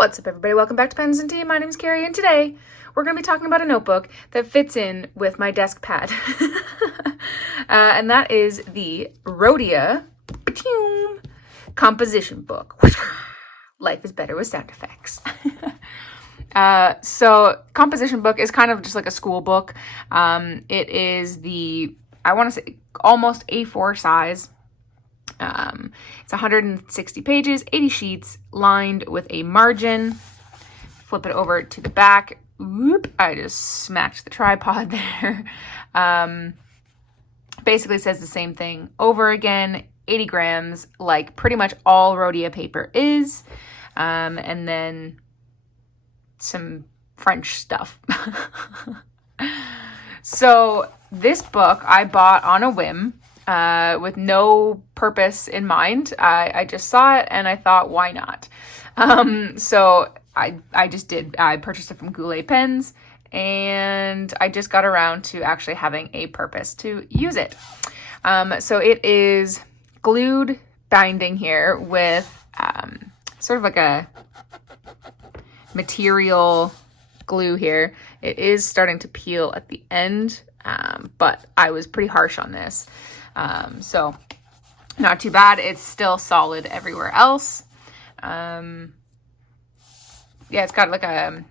What's up, everybody? Welcome back to Pens and Tea. My name's Carrie, and today we're going to be talking about a notebook that fits in with my desk pad. And that is the Rhodia Composition book. Life is better with sound effects. So composition book is kind of just like a school book. It is I want to say almost A4 size. It's 160 pages, 80 sheets, lined with a margin. Flip it over to the back. Whoop, I just smacked the tripod there. Basically says the same thing over again, 80 grams, like pretty much all Rhodia paper is. And then some French stuff. So this book I bought on a whim. With no purpose in mind. I just saw it and I thought, why not? So I just did. I purchased it from Goulet Pens, and I just got around to actually having a purpose to use it. So it is glued binding here with sort of like a material glue here. It is starting to peel at the end, but I was pretty harsh on this. So not too bad. It's still solid everywhere else. Yeah, it's got like come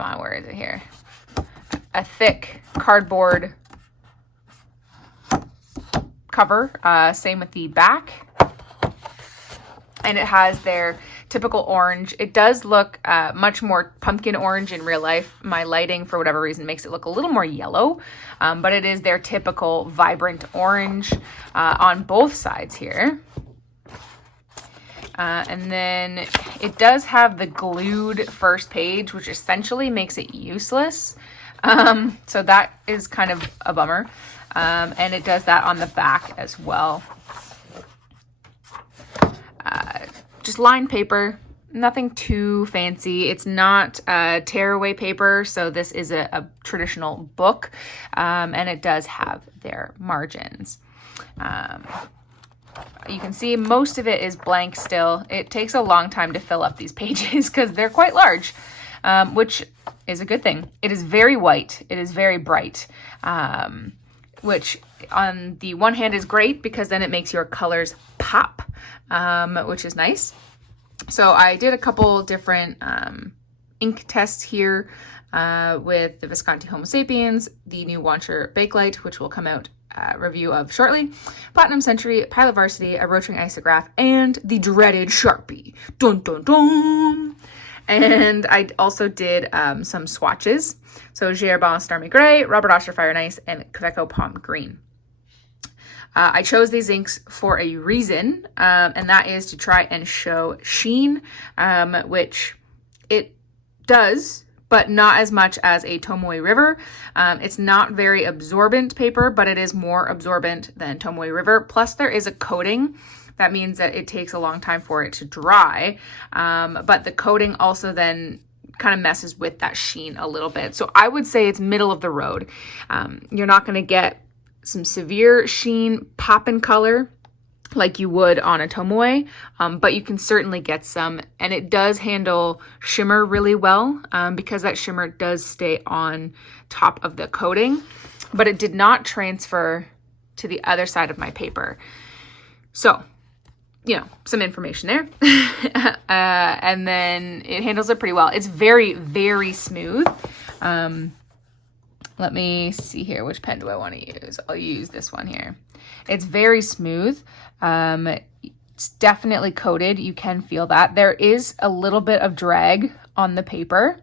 on, where is it here? A thick cardboard cover. Same with the back. And it has their typical orange. It does look much more pumpkin orange in real life. My lighting, for whatever reason, makes it look a little more yellow, but it is their typical vibrant orange on both sides here. And then it does have the glued first page, which essentially makes it useless. So that is kind of a bummer. And it does that on the back as well. Just lined paper, nothing too fancy. It's not tearaway paper, so this is a traditional book, and it does have their margins. You can see most of it is blank still. It takes a long time to fill up these pages because they're quite large, which is a good thing. It is very white. It is very bright, which on the one hand is great because then it makes your colors pop, which is nice. So I did a couple different ink tests here with the Visconti Homo Sapiens, the new Wancher Bakelite, which will come out review of shortly, Platinum Century, Pilot Varsity, a rotring isograph, and the dreaded Sharpie. Dun dun dun! And I also did some swatches. So J.Herbin Stormy Gray, Robert Oster Fire and Ice, and Queveco Palm Green. I chose these inks for a reason, and that is to try and show sheen, which it does, but not as much as a Tomoe River. It's not very absorbent paper, but it is more absorbent than Tomoe River. Plus there is a coating. That means that it takes a long time for it to dry, but the coating also then kind of messes with that sheen a little bit. So I would say it's middle of the road. You're not going to get some severe sheen, pop in color like you would on a Tomoe, but you can certainly get some, and it does handle shimmer really well because that shimmer does stay on top of the coating, but it did not transfer to the other side of my paper. So, you know, some information there. And then it handles it pretty well. It's very, very smooth. Let me see here. Which pen do I want to use? I'll use this one here. It's very smooth. It's definitely coated. You can feel that. There is a little bit of drag on the paper.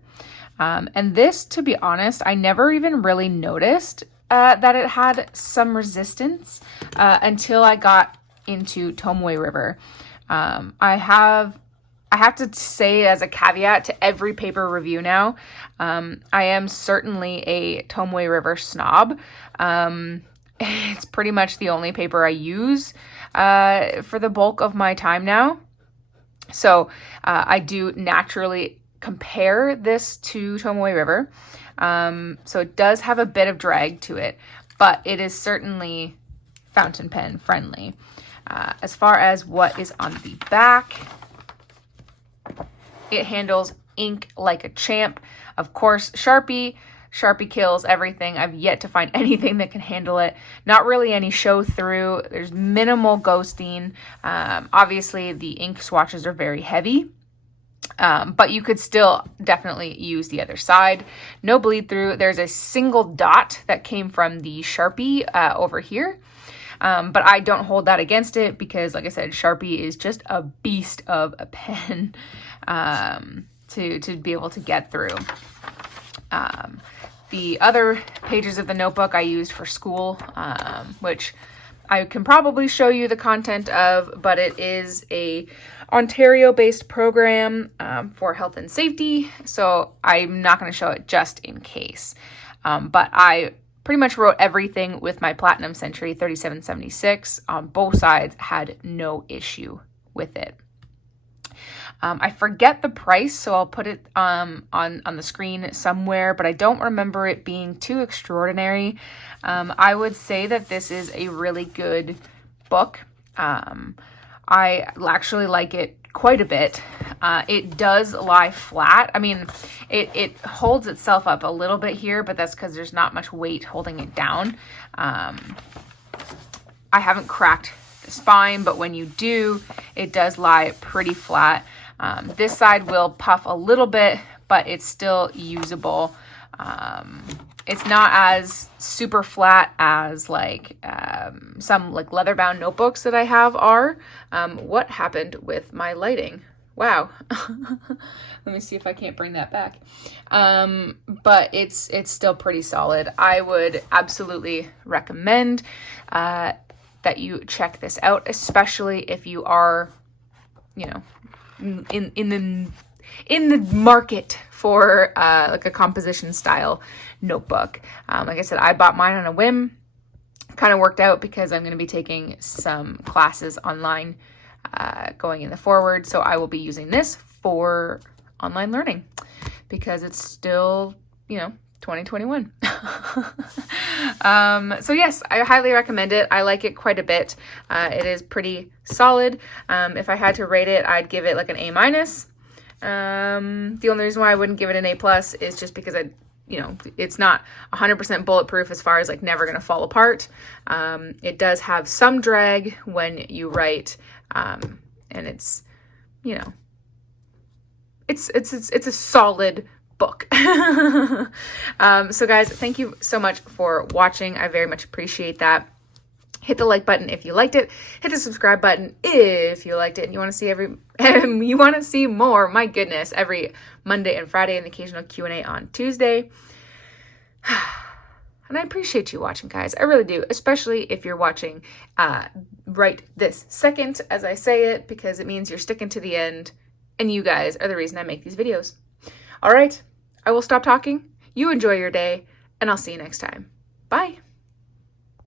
And this, to be honest, I never even really noticed that it had some resistance until I got into Tomoe River. I have to say as a caveat to every paper review now, I am certainly a Tomoe River snob. It's pretty much the only paper I use for the bulk of my time now. So I do naturally compare this to Tomoe River. So it does have a bit of drag to it, but it is certainly fountain pen friendly. As far as what is on the back, It handles ink like a champ. Of course, Sharpie kills everything. I've yet to find anything that can handle it. Not really any show through. There's minimal ghosting. Obviously, the ink swatches are very heavy. But you could still definitely use the other side. No bleed through. There's a single dot that came from the Sharpie over here. But I don't hold that against it because, like I said, Sharpie is just a beast of a pen to be able to get through. The other pages of the notebook I used for school, which I can probably show you the content of, but it is a Ontario-based program for health and safety, so I'm not going to show it just in case. But I pretty much wrote everything with my Platinum Century 3776 on both sides, had no issue with it. I forget the price, so I'll put it on the screen somewhere, but I don't remember it being too extraordinary. I would say that this is a really good book. I actually like it quite a bit. It does lie flat. I mean, it holds itself up a little bit here, but that's because there's not much weight holding it down. I haven't cracked the spine, but when you do, it does lie pretty flat. This side will puff a little bit, but it's still usable. It's not as super flat as like some like leather-bound notebooks that I have are. What happened with my lighting? Wow. Let me see if I can't bring that back. But it's still pretty solid. I would absolutely recommend that you check this out, especially if you are, you know, in the market for like a composition style notebook. Like I said, I bought mine on a whim. Kind of worked out because I'm going to be taking some classes online going in the forward. So I will be using this for online learning because it's still, you know, 2021. So yes, I highly recommend it. I like it quite a bit. It is pretty solid. If I had to rate it, I'd give it like an A-. The only reason why I wouldn't give it an A+ is just because it's not 100% bulletproof as far as like never going to fall apart. It does have some drag when you write, and it's, you know, it's a solid book. So guys, thank you so much for watching. I very much appreciate that. Hit the like button if you liked it. Hit the subscribe button if you liked it and you want to see more. My goodness, every Monday and Friday and the occasional Q&A on Tuesday. And I appreciate you watching, guys. I really do, especially if you're watching right this second as I say it, because it means you're sticking to the end and you guys are the reason I make these videos. All right, I will stop talking. You enjoy your day and I'll see you next time. Bye.